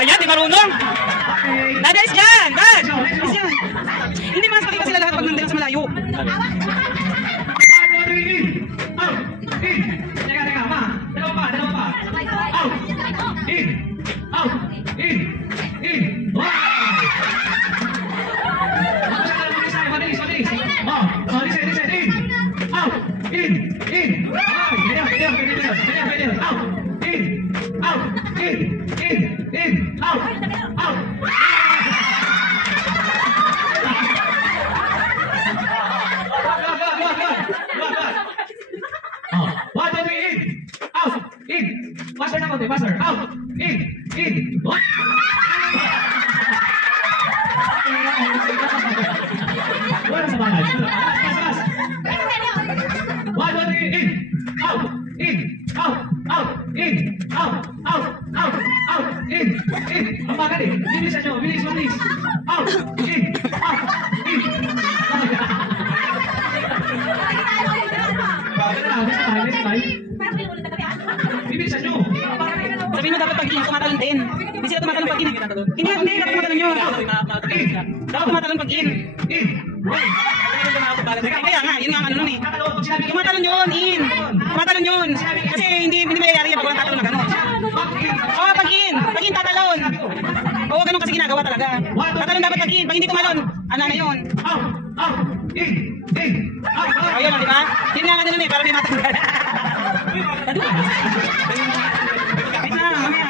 Ayan, di marunong. Nadayos yan, guys. Hindi mas pagkita sila lahat pag nandun sa malayo. Teka, ma. Dalawa pa. Out. In. Out. In. Mabilis. Oh, reset. In. Out. In. Out. One, two, three, in. Out. In. Faster na konti, faster. Out. In. Wala sa bahay. One, two, three, in. Out. Ang bagal eh. Bilisan nyo. Bilis. Out. Bilisan nyo. Sabihin mo dapat pag-in, tumatalon din. Hindi sila tumatalon pag-in. Hindi, dapat tumatalon yun. Dapat tumatalon pag-in. Kaya nga, yun nga ang ano nun eh. Tumatalon yun, Kasi hindi mayayari yan pag walang tatalon na gano'n. Oo, pag-in tatalon. Oo, gano'n kasi ginagawa talaga. Tatalon dapat pag-in, pag hindi tumalon, ano na yun. Ayun, di ba? Yun nga gano'n eh, para may matanggal. Wait na, mamaya.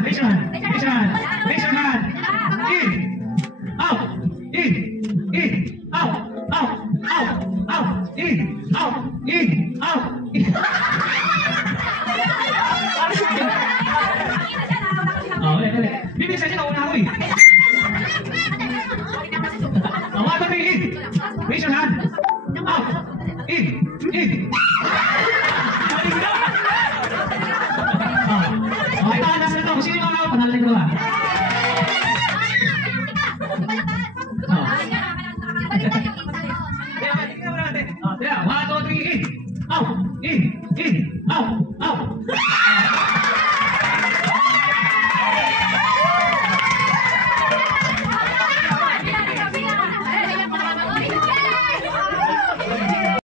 Vision man. Bibilis aja nauna ako eh. One, two, three, in. Vision man. Out. In. Okay, tahanas na ito. Kung sino yung mga pangalan ko ba? One, two, three, in. Out. In.